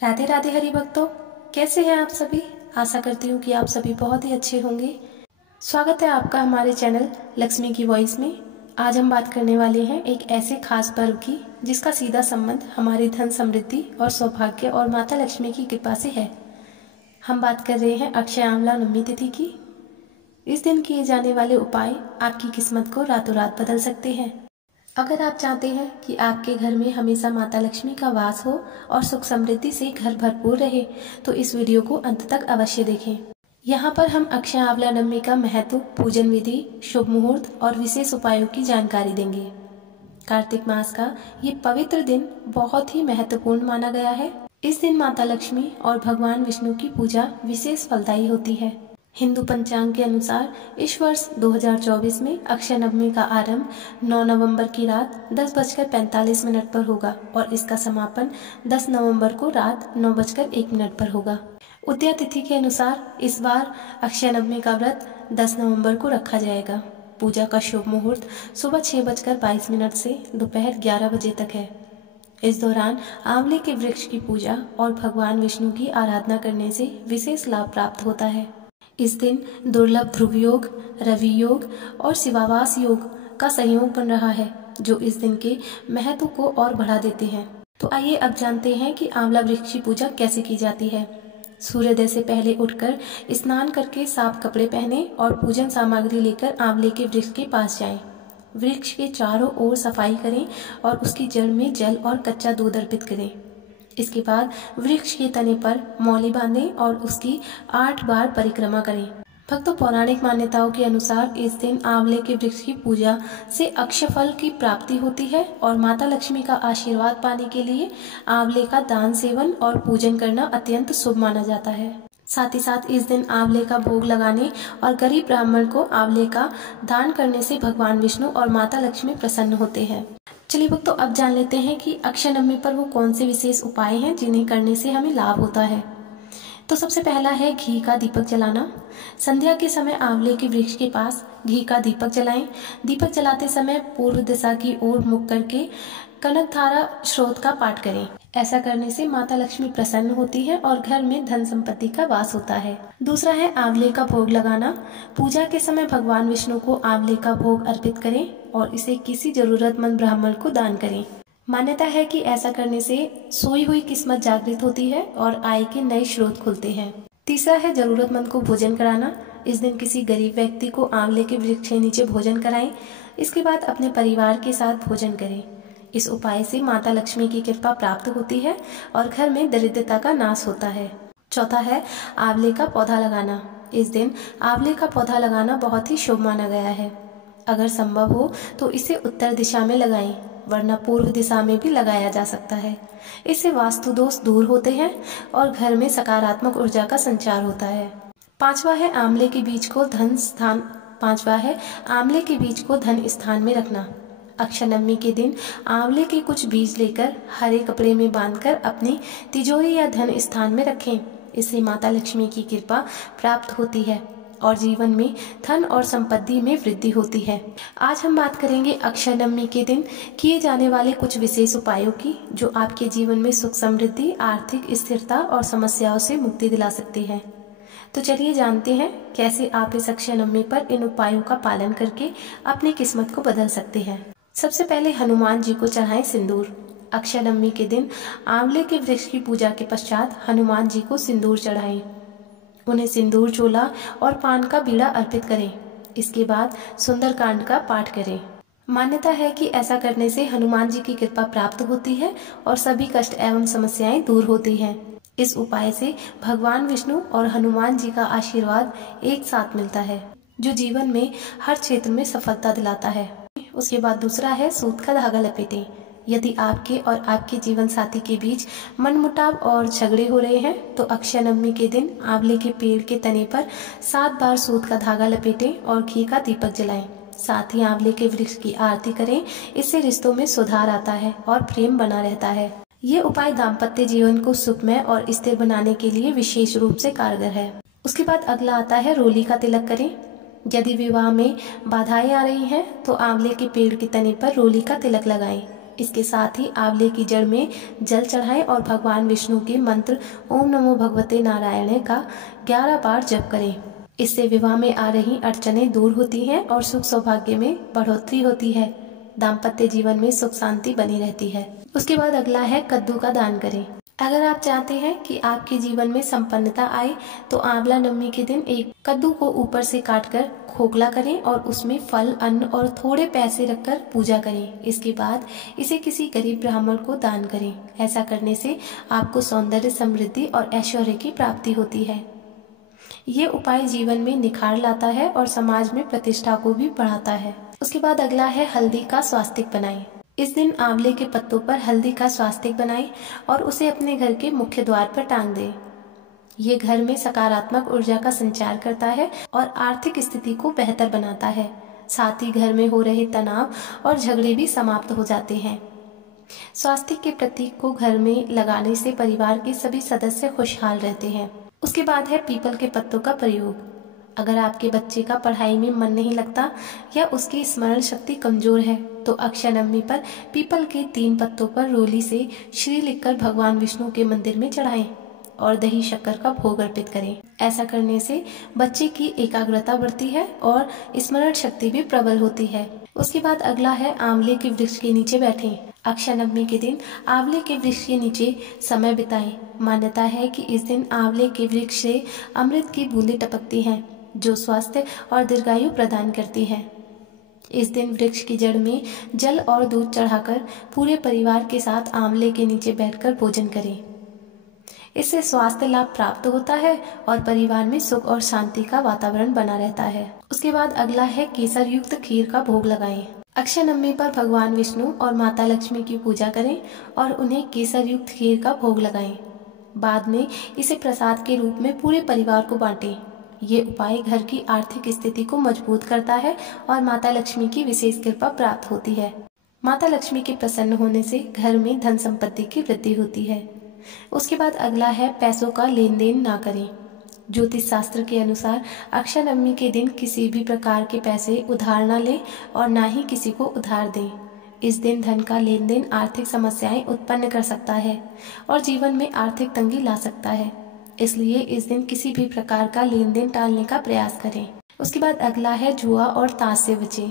राधे राधे हरि भक्तों, कैसे हैं आप सभी। आशा करती हूँ कि आप सभी बहुत ही अच्छे होंगे। स्वागत है आपका हमारे चैनल लक्ष्मी की वॉइस में। आज हम बात करने वाले हैं एक ऐसे खास पर्व की जिसका सीधा संबंध हमारी धन समृद्धि और सौभाग्य और माता लक्ष्मी की कृपा से है। हम बात कर रहे हैं अक्षय आंवला नवमी तिथि की। इस दिन किए जाने वाले उपाय आपकी किस्मत को रातों रात बदल सकते हैं। अगर आप चाहते हैं कि आपके घर में हमेशा माता लक्ष्मी का वास हो और सुख समृद्धि से घर भरपूर रहे, तो इस वीडियो को अंत तक अवश्य देखें। यहाँ पर हम अक्षय आंवला नवमी का महत्व, पूजन विधि, शुभ मुहूर्त और विशेष उपायों की जानकारी देंगे। कार्तिक मास का ये पवित्र दिन बहुत ही महत्वपूर्ण माना गया है। इस दिन माता लक्ष्मी और भगवान विष्णु की पूजा विशेष फलदायी होती है। हिंदू पंचांग के अनुसार इस वर्ष 2024 में अक्षय नवमी का आरंभ 9 नवंबर की रात 10:45 पर होगा और इसका समापन 10 नवंबर को रात 9:01 पर होगा। उदया तिथि के अनुसार इस बार अक्षय नवमी का व्रत 10 नवंबर को रखा जाएगा। पूजा का शुभ मुहूर्त सुबह 6:22 से दोपहर 11 बजे तक है। इस दौरान आंवले के वृक्ष की पूजा और भगवान विष्णु की आराधना करने से विशेष लाभ प्राप्त होता है। इस दिन दुर्लभ ध्रुव योग, रवि योग और शिवावास योग का संयोग बन रहा है, जो इस दिन के महत्व को और बढ़ा देते हैं। तो आइए अब जानते हैं कि आंवला वृक्ष की पूजा कैसे की जाती है। सूर्योदय से पहले उठकर स्नान करके साफ कपड़े पहने और पूजन सामग्री लेकर आंवले के वृक्ष के पास जाएं। वृक्ष के चारों ओर सफाई करें और उसकी जड़ में जल और कच्चा दूध अर्पित करें। इसके बाद वृक्ष के तने पर मौली बांधें और उसकी 8 बार परिक्रमा करें। भक्तों, पौराणिक मान्यताओं के अनुसार इस दिन आंवले के वृक्ष की पूजा से अक्षय फल की प्राप्ति होती है और माता लक्ष्मी का आशीर्वाद पाने के लिए आंवले का दान, सेवन और पूजन करना अत्यंत शुभ माना जाता है। साथ ही साथ इस दिन आंवले का भोग लगाने और गरीब ब्राह्मण को आंवले का दान करने से भगवान विष्णु और माता लक्ष्मी प्रसन्न होते हैं। चलिए भक्तों, अब जान लेते हैं कि अक्षय नवमी पर वो कौन से विशेष उपाय हैं जिन्हें करने से हमें लाभ होता है। तो सबसे पहला है घी का दीपक जलाना। संध्या के समय आंवले के वृक्ष के पास घी का दीपक जलाएं। दीपक जलाते समय पूर्व दिशा की ओर मुख करके कनकधारा स्रोत का पाठ करें। ऐसा करने से माता लक्ष्मी प्रसन्न होती है और घर में धन संपत्ति का वास होता है। दूसरा है आंवले का भोग लगाना। पूजा के समय भगवान विष्णु को आंवले का भोग अर्पित करें और इसे किसी जरूरतमंद ब्राह्मण को दान करें। मान्यता है कि ऐसा करने से सोई हुई किस्मत जागृत होती है और आय के नए स्रोत खुलते हैं। तीसरा है जरूरतमंद को भोजन कराना। इस दिन किसी गरीब व्यक्ति को आंवले के वृक्ष के नीचे भोजन कराएं। इसके बाद अपने परिवार के साथ भोजन करें। इस उपाय से माता लक्ष्मी की कृपा प्राप्त होती है और घर में दरिद्रता का नाश होता है। चौथा है आंवले का पौधा लगाना। इस दिन आंवले का पौधा लगाना बहुत ही शुभ माना गया है। अगर संभव हो तो इसे उत्तर दिशा में लगाएं, वरना पूर्व दिशा में भी लगाया जा सकता है। इससे वास्तु दोष दूर होते हैं और घर में सकारात्मक ऊर्जा का संचार होता है। पांचवा है आंवले के बीज को धन स्थान में रखना। अक्षय नवमी के दिन आंवले के कुछ बीज लेकर हरे कपड़े में बांधकर अपनी तिजोरी या धन स्थान में रखें। इससे माता लक्ष्मी की कृपा प्राप्त होती है और जीवन में धन और संपत्ति में वृद्धि होती है। आज हम बात करेंगे अक्षय नवमी के दिन किए जाने वाले कुछ विशेष उपायों की, जो आपके जीवन में सुख समृद्धि, आर्थिक स्थिरता और समस्याओं से मुक्ति दिला सकती है। तो चलिए जानते हैं कैसे आप इस अक्षय नवमी पर इन उपायों का पालन करके अपनी किस्मत को बदल सकते हैं। सबसे पहले हनुमान जी को चढ़ाएं सिंदूर। अक्षय नवमी के दिन आंवले के वृक्ष की पूजा के पश्चात हनुमान जी को सिंदूर चढ़ाएं। उन्हें सिंदूर, चोला और पान का बीड़ा अर्पित करें। इसके बाद सुंदरकांड का पाठ करें। मान्यता है कि ऐसा करने से हनुमान जी की कृपा प्राप्त होती है और सभी कष्ट एवं समस्याएं दूर होती हैं। इस उपाय से भगवान विष्णु और हनुमान जी का आशीर्वाद एक साथ मिलता है, जो जीवन में हर क्षेत्र में सफलता दिलाता है। उसके बाद दूसरा है सूत का धागा लपेटें। यदि आपके और आपके जीवन साथी के बीच मनमुटाव और झगड़े हो रहे हैं, तो अक्षय नवमी के दिन आंवले के पेड़ के तने पर 7 बार सूत का धागा लपेटें और घी का दीपक जलाएं। साथ ही आंवले के वृक्ष की आरती करें। इससे रिश्तों में सुधार आता है और प्रेम बना रहता है। ये उपाय दाम्पत्य जीवन को सुखमय और स्थिर बनाने के लिए विशेष रूप से कारगर है। उसके बाद अगला आता है रोली का तिलक करें। यदि विवाह में बाधाएं आ रही हैं, तो आंवले के पेड़ के तने पर रोली का तिलक लगाएं। इसके साथ ही आंवले की जड़ में जल चढ़ाएं और भगवान विष्णु के मंत्र ओम नमो भगवते नारायण का 11 बार जप करें। इससे विवाह में आ रही अड़चनें दूर होती हैं और सुख सौभाग्य में बढ़ोतरी होती है। दाम्पत्य जीवन में सुख शांति बनी रहती है। उसके बाद अगला है कद्दू का दान करें। अगर आप चाहते हैं कि आपके जीवन में संपन्नता आए तो आंवला नवमी के दिन एक कद्दू को ऊपर से काटकर खोखला करें और उसमें फल, अन्न और थोड़े पैसे रखकर पूजा करें। इसके बाद इसे किसी गरीब ब्राह्मण को दान करें। ऐसा करने से आपको सौंदर्य, समृद्धि और ऐश्वर्य की प्राप्ति होती है। ये उपाय जीवन में निखार लाता है और समाज में प्रतिष्ठा को भी बढ़ाता है। उसके बाद अगला है हल्दी का स्वास्तिक बनाएं। इस दिन आंवले के पत्तों पर हल्दी का स्वास्तिक बनाएं और उसे अपने घर के मुख्य द्वार पर टांग दें। ये घर में सकारात्मक ऊर्जा का संचार करता है और आर्थिक स्थिति को बेहतर बनाता है। साथ ही घर में हो रहे तनाव और झगड़े भी समाप्त हो जाते हैं। स्वास्तिक के प्रतीक को घर में लगाने से परिवार के सभी सदस्य खुशहाल रहते हैं। उसके बाद है पीपल के पत्तों का प्रयोग। अगर आपके बच्चे का पढ़ाई में मन नहीं लगता या उसकी स्मरण शक्ति कमजोर है तो अक्षय नवमी पर पीपल के 3 पत्तों पर रोली से श्री लिखकर भगवान विष्णु के मंदिर में चढ़ाएं और दही शक्कर का भोग अर्पित करें। ऐसा करने से बच्चे की एकाग्रता बढ़ती है और स्मरण शक्ति भी प्रबल होती है। उसके बाद अगला है आंवले के वृक्ष के नीचे बैठें। अक्षय नवमी के दिन आंवले के वृक्ष के नीचे समय बिताएं। मान्यता है कि इस दिन आंवले के वृक्ष से अमृत की बूंदें टपकती हैं जो स्वास्थ्य और दीर्घायु प्रदान करती है। इस दिन वृक्ष की जड़ में जल और दूध चढ़ाकर पूरे परिवार के साथ आंवले के नीचे बैठकर भोजन करें। इससे स्वास्थ्य लाभ प्राप्त होता है और परिवार में सुख और शांति का वातावरण बना रहता है। उसके बाद अगला है केसर युक्त खीर का भोग लगाएं। अक्षय नवमी पर भगवान विष्णु और माता लक्ष्मी की पूजा करें और उन्हें केसर युक्त खीर का भोग लगाएं। बाद में इसे प्रसाद के रूप में पूरे परिवार को बांटें। ये उपाय घर की आर्थिक स्थिति को मजबूत करता है और माता लक्ष्मी की विशेष कृपा प्राप्त होती है। माता लक्ष्मी के प्रसन्न होने से घर में धन संपत्ति की वृद्धि होती है। उसके बाद अगला है पैसों का लेन देन ना करें। ज्योतिष शास्त्र के अनुसार अक्षय नवमी के दिन किसी भी प्रकार के पैसे उधार न लें और ना ही किसी को उधार दें। इस दिन धन का लेन देन आर्थिक समस्याएं उत्पन्न कर सकता है और जीवन में आर्थिक तंगी ला सकता है। इसलिए इस दिन किसी भी प्रकार का लेन देन टालने का प्रयास करें। उसके बाद अगला है जुआ और ताश से बचें।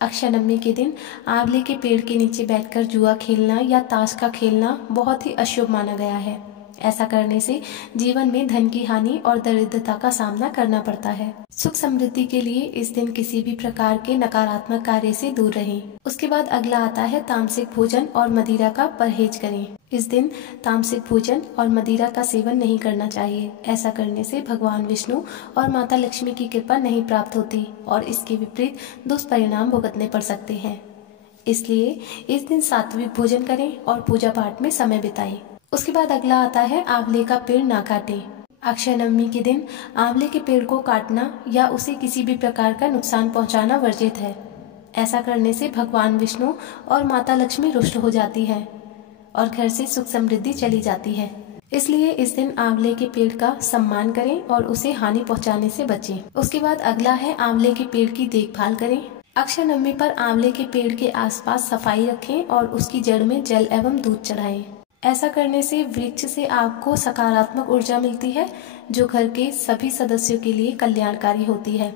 अक्षय नवमी के दिन आंवले के पेड़ के नीचे बैठकर जुआ खेलना या ताश का खेलना बहुत ही अशुभ माना गया है। ऐसा करने से जीवन में धन की हानि और दरिद्रता का सामना करना पड़ता है। सुख समृद्धि के लिए इस दिन किसी भी प्रकार के नकारात्मक कार्य से दूर रहें। उसके बाद अगला आता है तामसिक भोजन और मदिरा का परहेज करें। इस दिन तामसिक भोजन और मदिरा का सेवन नहीं करना चाहिए। ऐसा करने से भगवान विष्णु और माता लक्ष्मी की कृपा नहीं प्राप्त होती और इसके विपरीत दुष्परिणाम भुगतने पड़ सकते हैं। इसलिए इस दिन सात्विक भोजन करें और पूजा पाठ में समय बिताएं। उसके बाद अगला आता है आंवले का पेड़ ना काटें। अक्षय नवमी के दिन आंवले के पेड़ को काटना या उसे किसी भी प्रकार का नुकसान पहुंचाना वर्जित है। ऐसा करने से भगवान विष्णु और माता लक्ष्मी रुष्ट हो जाती है और घर से सुख समृद्धि चली जाती है। इसलिए इस दिन आंवले के पेड़ का सम्मान करें और उसे हानि पहुंचाने से बचें। उसके बाद अगला है आंवले के पेड़ की देखभाल करें। अक्षय नवमी पर आंवले के पेड़ के आसपास सफाई रखें और उसकी जड़ में जल एवं दूध चढ़ाएं। ऐसा करने से वृक्ष से आपको सकारात्मक ऊर्जा मिलती है जो घर के सभी सदस्यों के लिए कल्याणकारी होती है।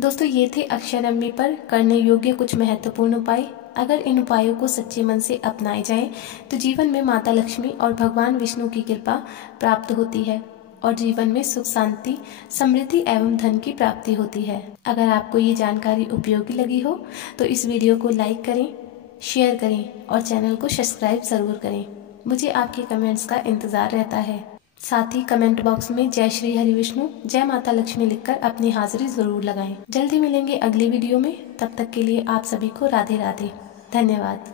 दोस्तों, ये थे अक्षय नवमी पर करने योग्य कुछ महत्वपूर्ण उपाय। अगर इन उपायों को सच्चे मन से अपनाए जाएं तो जीवन में माता लक्ष्मी और भगवान विष्णु की कृपा प्राप्त होती है और जीवन में सुख शांति, समृद्धि एवं धन की प्राप्ति होती है। अगर आपको ये जानकारी उपयोगी लगी हो तो इस वीडियो को लाइक करें, शेयर करें और चैनल को सब्सक्राइब जरूर करें। मुझे आपके कमेंट्स का इंतज़ार रहता है। साथ ही कमेंट बॉक्स में जय श्री हरि विष्णु, जय माता लक्ष्मी लिखकर अपनी हाजिरी जरूर लगाएं। जल्दी मिलेंगे अगली वीडियो में। तब तक के लिए आप सभी को राधे राधे। धन्यवाद।